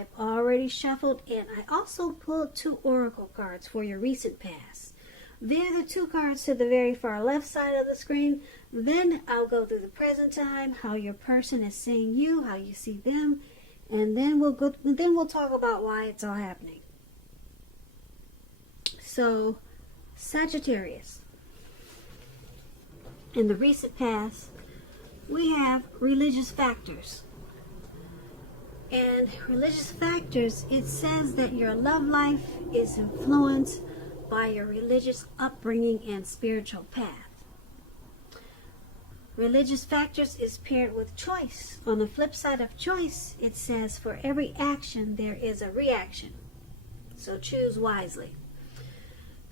I've already shuffled, and I also pulled 2 oracle cards for your recent past. They're the 2 cards to the very far left side of the screen. Then I'll go through the present time, how your person is seeing you, how you see them, and then we'll talk about why it's all happening. So, Sagittarius. In the recent past, we have religious factors. And religious factors, it says that your love life is influenced by your religious upbringing and spiritual path. Religious factors is paired with choice. On the flip side of choice, it says for every action there is a reaction. So choose wisely.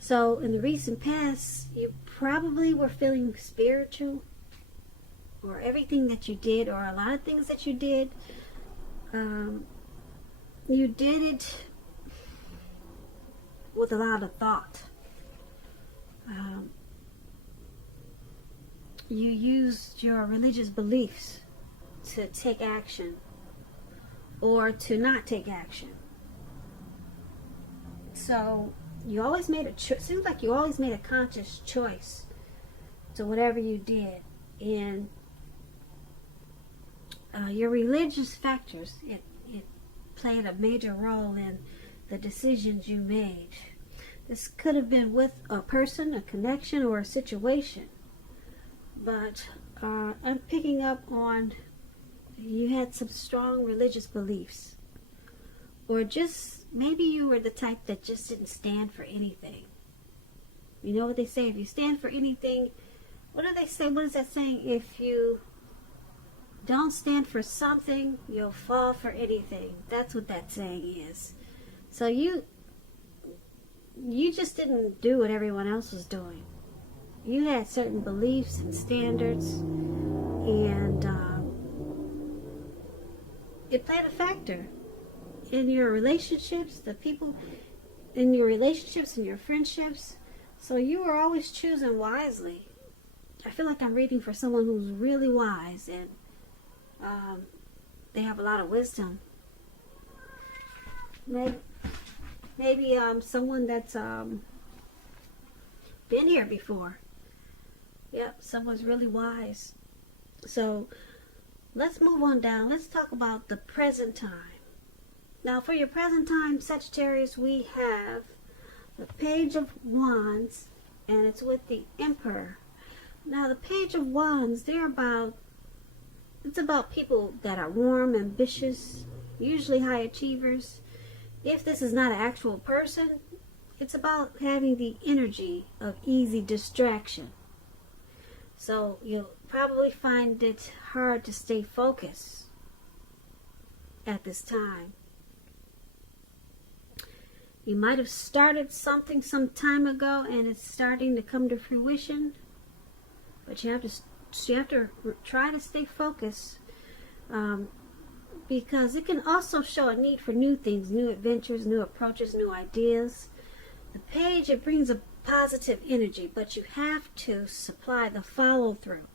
So in the recent past, you probably were feeling spiritual, or everything that you did, or a lot of things that you did, you did it with a lot of thought. You used your religious beliefs to take action or to not take action. So you always made seems like you always made a conscious choice to whatever you did. And your religious factors, it played a major role in the decisions you made. This could have been with a person, a connection, or a situation. But I'm picking up on you had some strong religious beliefs. Or just maybe you were the type that just didn't stand for anything. You know what they say? If you stand for anything, what do they say? What is that saying? If you don't stand for something, you'll fall for anything. That's what that saying is. So you just didn't do what everyone else was doing. You had certain beliefs and standards, and it played a factor in your relationships, the people in your relationships and your friendships. So you were always choosing wisely. I feel like I'm reading for someone who's really wise, and they have a lot of wisdom. Maybe someone that's been here before. Yep, someone's really wise. So let's move on down. Let's talk about the present time. Now for your present time, Sagittarius, we have the Page of Wands, and it's with the Emperor. Now the Page of Wands, it's about people that are warm, ambitious, usually high achievers. If this is not an actual person, it's about having the energy of easy distraction. So you'll probably find it hard to stay focused at this time. You might have started something some time ago and it's starting to come to fruition, but you have to try to stay focused, because it can also show a need for new things, new adventures, new approaches, new ideas. The page, it brings a positive energy, but you have to supply the follow-through.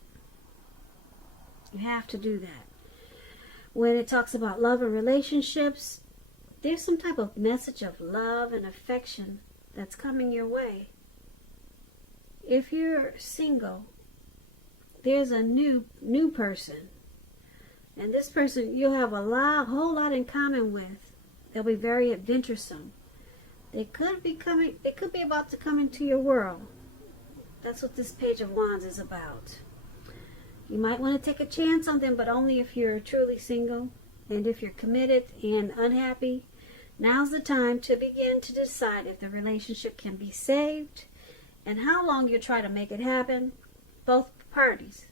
You have to do that. When it talks about love and relationships, there's some type of message of love and affection that's coming your way. If you're single, there's a new person, and this person you'll have a whole lot in common with. They'll be very adventuresome. They could be about to come into your world. That's what this Page of Wands is about. You might want to take a chance on them, but only if you're truly single. And if you're committed and unhappy, now's the time to begin to decide if the relationship can be saved and how long you try to make it happen. Both parties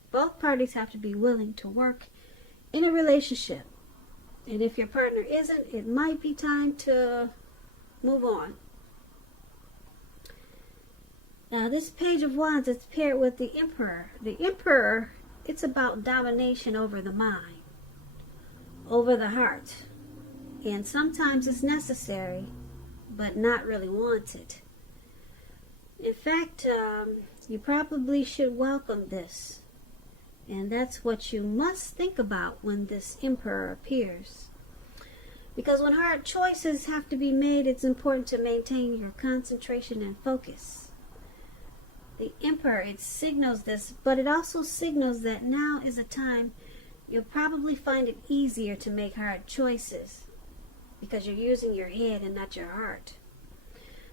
have to be willing to work in a relationship. And if your partner isn't, it might be time to move on. Now this Page of Wands is paired with the Emperor. The Emperor, it's about domination over the mind, over the heart. And sometimes it's necessary, but not really wanted. In fact, you probably should welcome this. And that's what you must think about when this Emperor appears. Because when hard choices have to be made, it's important to maintain your concentration and focus. The Emperor, it signals this, but it also signals that now is a time you'll probably find it easier to make hard choices because you're using your head and not your heart.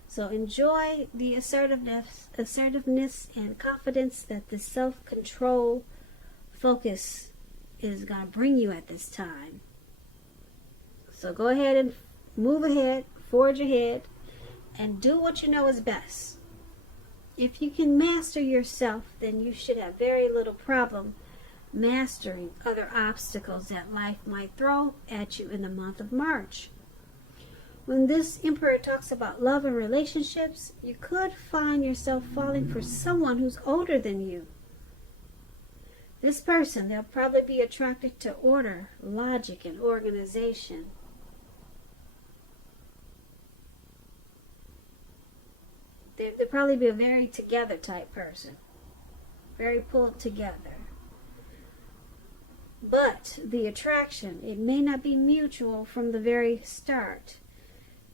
So enjoy the assertiveness and confidence that the self-control focus is going to bring you at this time. So go ahead and move ahead, forge ahead, and do what you know is best. If you can master yourself, then you should have very little problem mastering other obstacles that life might throw at you in the month of March. When this Emperor talks about love and relationships, you could find yourself falling for someone who's older than you. This person, they'll probably be attracted to order, logic, and organization. They'll probably be a very together type person. Very pulled together. But the attraction, it may not be mutual from the very start.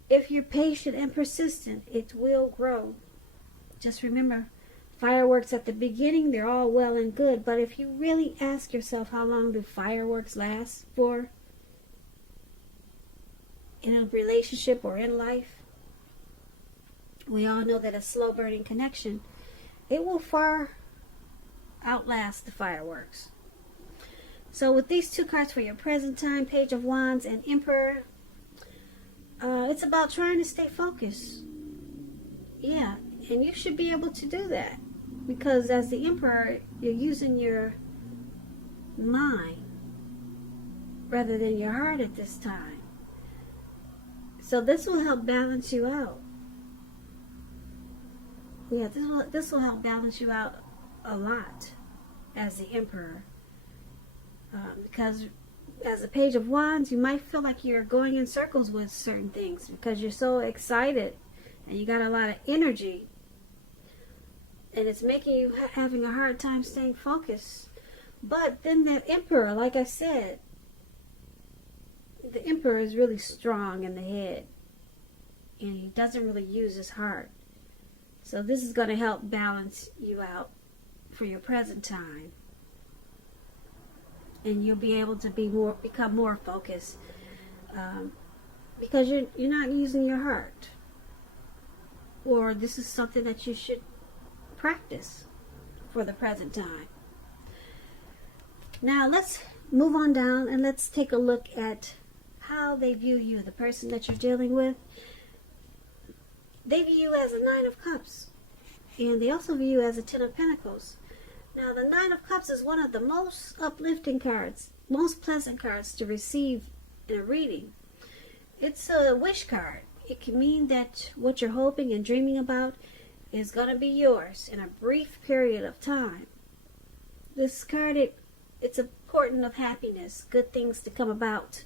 If you're patient and persistent, it will grow. Just remember, fireworks at the beginning, they're all well and good. But if you really ask yourself, how long do fireworks last for in a relationship or in life? We all know that a slow-burning connection, it will far outlast the fireworks. So with these two cards for your present time, Page of Wands and Emperor, it's about trying to stay focused. Yeah, and you should be able to do that. Because as the Emperor, you're using your mind rather than your heart at this time. So this will help balance you out. Yeah, this will help balance you out a lot as the Emperor. Because as a Page of Wands, you might feel like you're going in circles with certain things because you're so excited and you got a lot of energy. And it's making you having a hard time staying focused. But then the Emperor, like I said, the Emperor is really strong in the head. And he doesn't really use his heart. So this is going to help balance you out for your present time. And you'll be able to become more focused. Because you're not using your heart. Or this is something that you should practice for the present time. Now let's move on down and let's take a look at how they view you, the person that you're dealing with. They view you as a Nine of Cups, and they also view you as a Ten of Pentacles. Now the Nine of Cups is one of the most uplifting cards, most pleasant cards to receive in a reading. It's a wish card. It can mean that what you're hoping and dreaming about is going to be yours in a brief period of time. This card, it's a portent of happiness, good things to come about.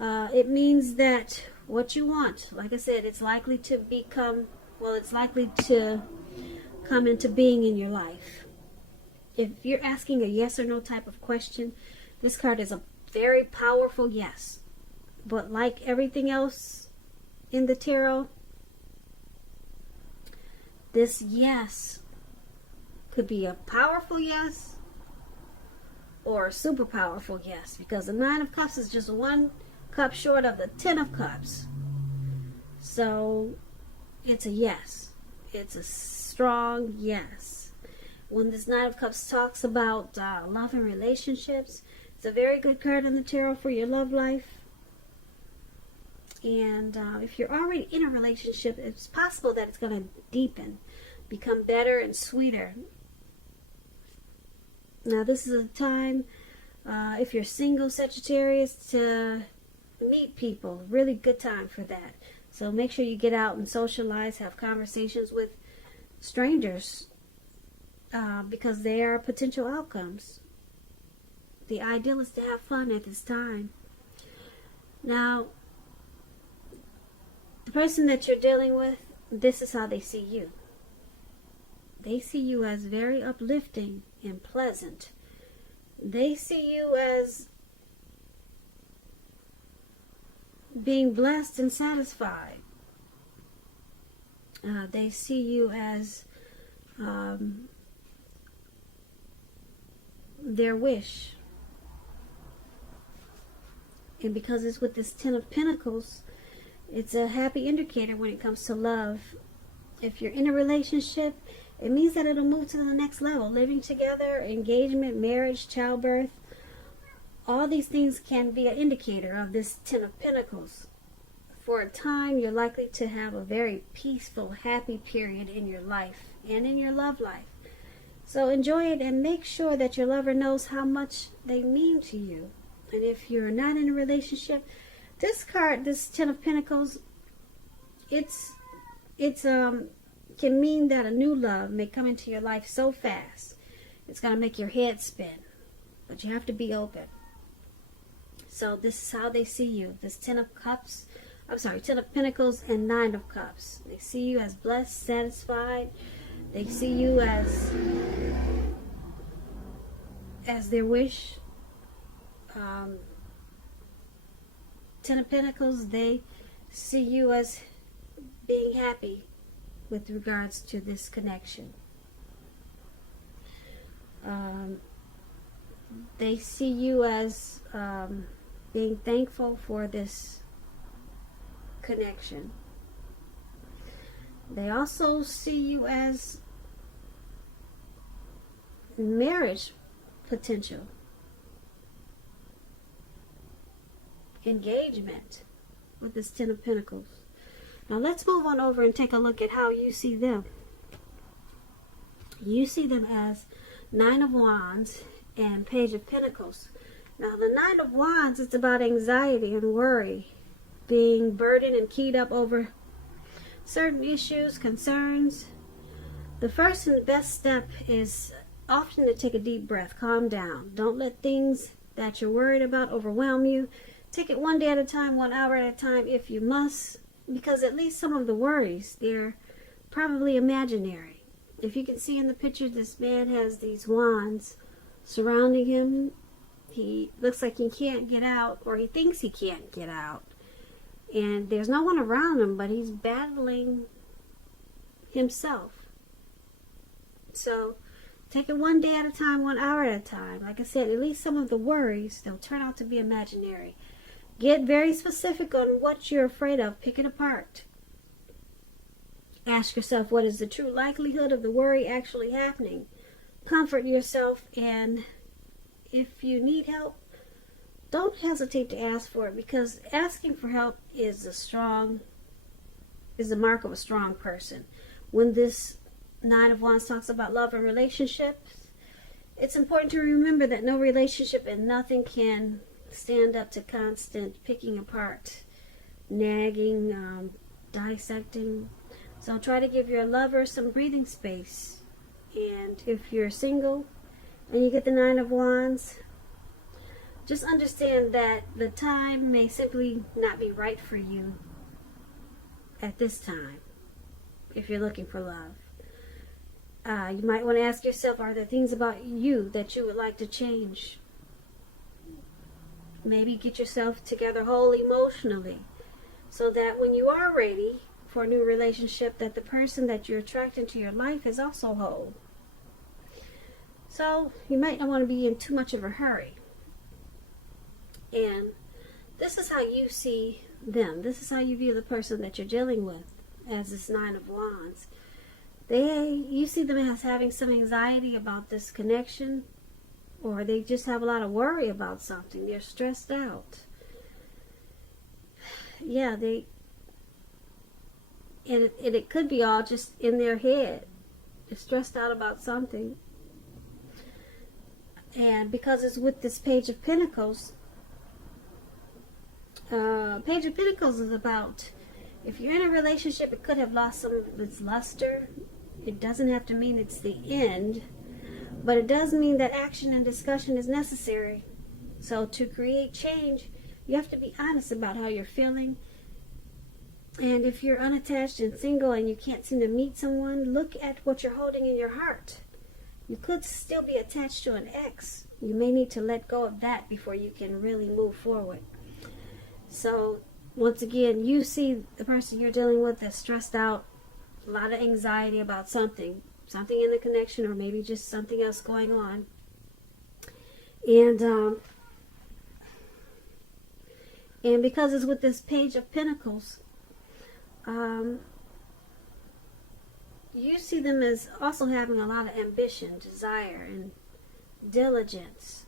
It means that what you want, like I said, it's likely to come into being in your life. If you're asking a yes or no type of question, this card is a very powerful yes. But like everything else in the tarot, this yes could be a powerful yes or a super powerful yes, because the Nine of Cups is just one cup short of the Ten of Cups. So it's a yes. It's a strong yes. When this Nine of Cups talks about love and relationships, it's a very good card in the tarot for your love life. And if you're already in a relationship, it's possible that it's going to deepen, become better and sweeter. Now this is a time, if you're single, Sagittarius, to meet people. Really good time for that. So make sure you get out and socialize, have conversations with strangers, because they are potential outcomes. The ideal is to have fun at this time. Now, the person that you're dealing with, this is how they see you. They see you as very uplifting and pleasant. They see you as being blessed and satisfied. They see you as their wish. And because it's with this Ten of Pentacles, it's a happy indicator when it comes to love. If you're in a relationship, it means that it'll move to the next level. Living together, engagement, marriage, childbirth, all these things can be an indicator of this Ten of Pentacles. For a time, you're likely to have a very peaceful, happy period in your life and in your love life. So enjoy it and make sure that your lover knows how much they mean to you. And if you're not in a relationship, this card, this Ten of Pentacles, it's can mean that a new love may come into your life so fast. It's going to make your head spin. But you have to be open. So this is how they see you. This Ten of Pentacles and Nine of Cups. They see you as blessed, satisfied. They see you as their wish. Ten of Pentacles, they see you as being happy with regards to this connection. They see you as being thankful for this connection. They also see you as marriage potential, engagement with this Ten of Pentacles. Now let's move on over and take a look at how you see them. You see them as Nine of Wands and Page of Pentacles. Now the Nine of Wands, it's about anxiety and worry, being burdened and keyed up over certain issues, concerns. The first and best step is often to take a deep breath, calm down. Don't let things that you're worried about overwhelm you. Take it one day at a time, 1 hour at a time if you must, because at least some of the worries, they're probably imaginary. If you can see in the picture, this man has these wands surrounding him. He looks like he can't get out, or he thinks he can't get out. And there's no one around him, but he's battling himself. So take it one day at a time, 1 hour at a time. Like I said, at least some of the worries, they'll turn out to be imaginary. Get very specific on what you're afraid of. Pick it apart. Ask yourself, what is the true likelihood of the worry actually happening? Comfort yourself, and if you need help, don't hesitate to ask for it, because asking for help is the mark of a strong person. When this Nine of Wands talks about love and relationships, it's important to remember that no relationship and nothing can stand up to constant picking apart, nagging, dissecting. So try to give your lover some breathing space. And if you're single and you get the Nine of Wands, just understand that the time may simply not be right for you at this time if you're looking for love. You might want to ask yourself, are there things about you that you would like to change? Maybe get yourself together whole emotionally, so that when you are ready for a new relationship, that the person that you're attracting to your life is also whole. So you might not want to be in too much of a hurry. And this is how you see them. This is how you view the person that you're dealing with as this Nine of Wands. You see them as having some anxiety about this connection, or they just have a lot of worry about something. They're stressed out. Yeah, and it could be all just in their head. They're stressed out about something. And because it's with this Page of Pentacles, Page of Pentacles is about, if you're in a relationship, it could have lost some of its luster. It doesn't have to mean it's the end, but it does mean that action and discussion is necessary. So to create change, you have to be honest about how you're feeling. And if you're unattached and single and you can't seem to meet someone, look at what you're holding in your heart. You could still be attached to an ex. You may need to let go of that before you can really move forward. So Once again, you see the person you're dealing with that's stressed out, a lot of anxiety about something in the connection, or maybe just something else going on. And because it's with this Page of Pentacles, you see them as also having a lot of ambition, desire, and diligence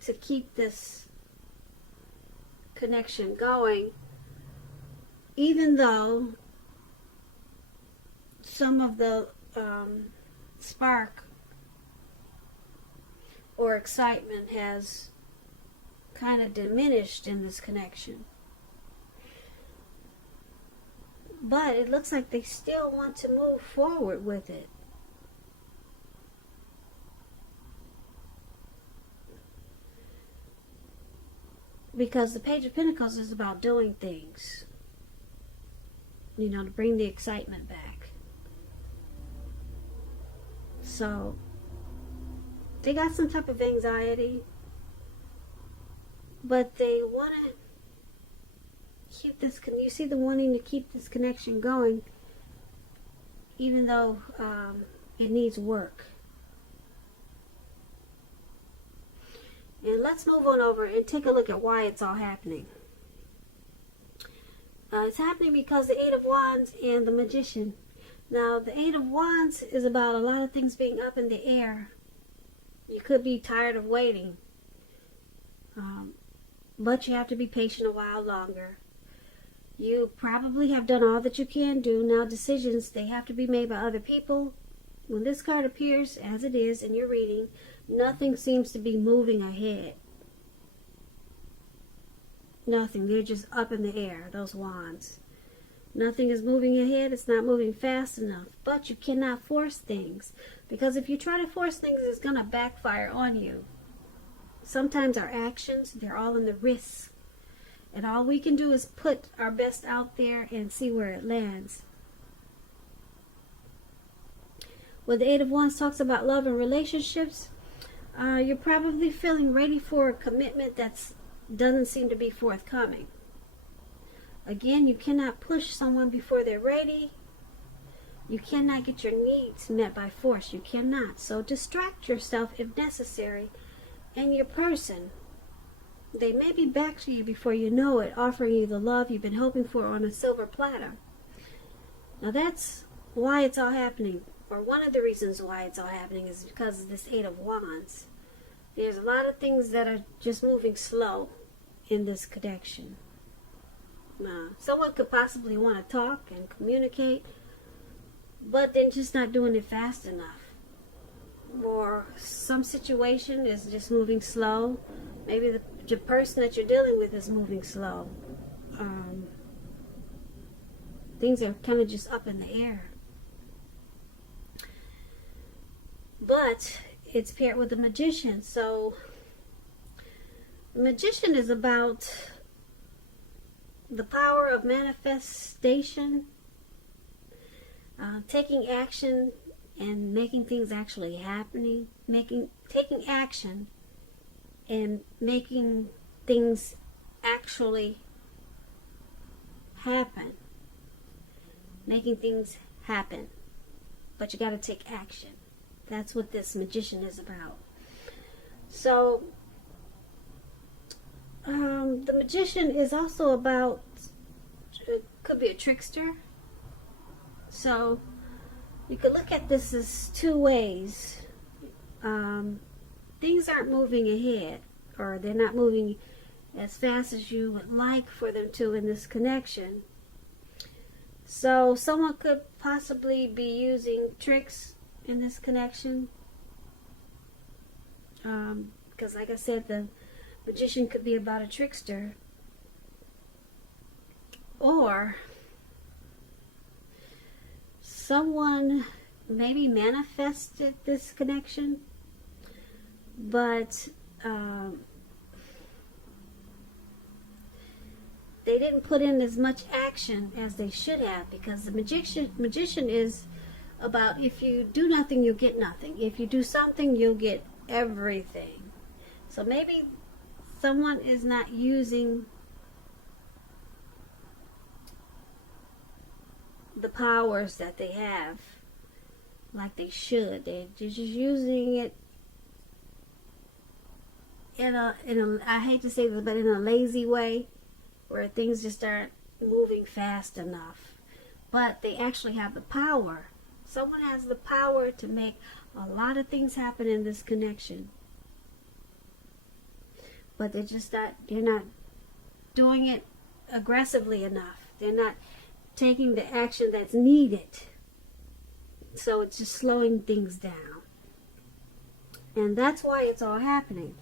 to keep this connection going, even though some of the spark or excitement has kind of diminished in this connection. But it looks like they still want to move forward with it. Because the Page of Pentacles is about doing things, you know, to bring the excitement back. So they got some type of anxiety, but they want to keep this. You see them wanting to keep this connection going, even though it needs work. And let's move on over and take a look at why it's all happening. It's happening because the Eight of Wands and the Magician. Now, the Eight of Wands is about a lot of things being up in the air. You could be tired of waiting, but you have to be patient a while longer. You probably have done all that you can do. Now, decisions, they have to be made by other people. When this card appears, as it is in your reading, nothing seems to be moving ahead. Nothing. They're just up in the air, those wands. Nothing is moving ahead. It's not moving fast enough. But you cannot force things, because if you try to force things, it's going to backfire on you. Sometimes our actions, they're all in the wrists. And all we can do is put our best out there and see where it lands. When the Eight of Wands talks about love and relationships, you're probably feeling ready for a commitment that doesn't seem to be forthcoming. Again, you cannot push someone before they're ready. You cannot get your needs met by force. You cannot. So distract yourself if necessary. And your person, they may be back to you before you know it, offering you the love you've been hoping for on a silver platter. Now that's why it's all happening, or one of the reasons why it's all happening, is because of this Eight of Wands. There's a lot of things that are just moving slow in this connection. Someone could possibly want to talk and communicate, but they're just not doing it fast enough. Or some situation is just moving slow. Maybe the person that you're dealing with is moving slow. Things are kind of just up in the air. But it's paired with the Magician. So the Magician is about the power of manifestation, taking action and making things actually happening, taking action and making things actually happen. Making things happen. But you got to take action. That's what this Magician is about. So, the Magician is also about, could be a trickster. So, you could look at this as two ways. Things aren't moving ahead, or they're not moving as fast as you would like for them to in this connection. So someone could possibly be using tricks in this connection. Because like I said, the Magician could be about a trickster. Or someone maybe manifested this connection, but they didn't put in as much action as they should have, because the magician is about, if you do nothing, you'll get nothing. If you do something, you'll get everything. So maybe someone is not using the powers that they have like they should. They're just using it in a I hate to say this, but in a lazy way, where things just aren't moving fast enough. But they actually have the power. Someone has the power to make a lot of things happen in this connection. But they're not doing it aggressively enough. They're not taking the action that's needed. So it's just slowing things down. And that's why it's all happening.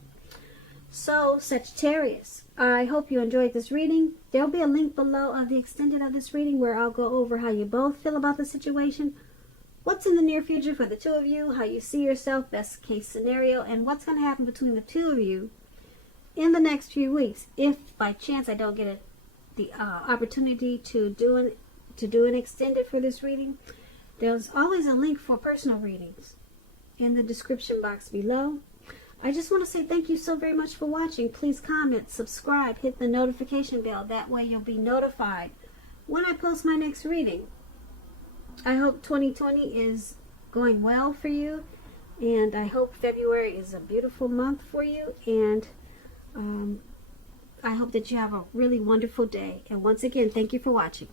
So, Sagittarius, I hope you enjoyed this reading. There'll be a link below of the extended of this reading where I'll go over how you both feel about the situation, what's in the near future for the two of you, how you see yourself, best case scenario, and what's going to happen between the two of you in the next few weeks. If by chance I don't get the opportunity to do an extended for this reading, there's always a link for personal readings in the description box below. I just want to say thank you so very much for watching. Please comment, subscribe, hit the notification bell. That way you'll be notified when I post my next reading. I hope 2020 is going well for you, and I hope February is a beautiful month for you, and I hope that you have a really wonderful day. And once again, thank you for watching.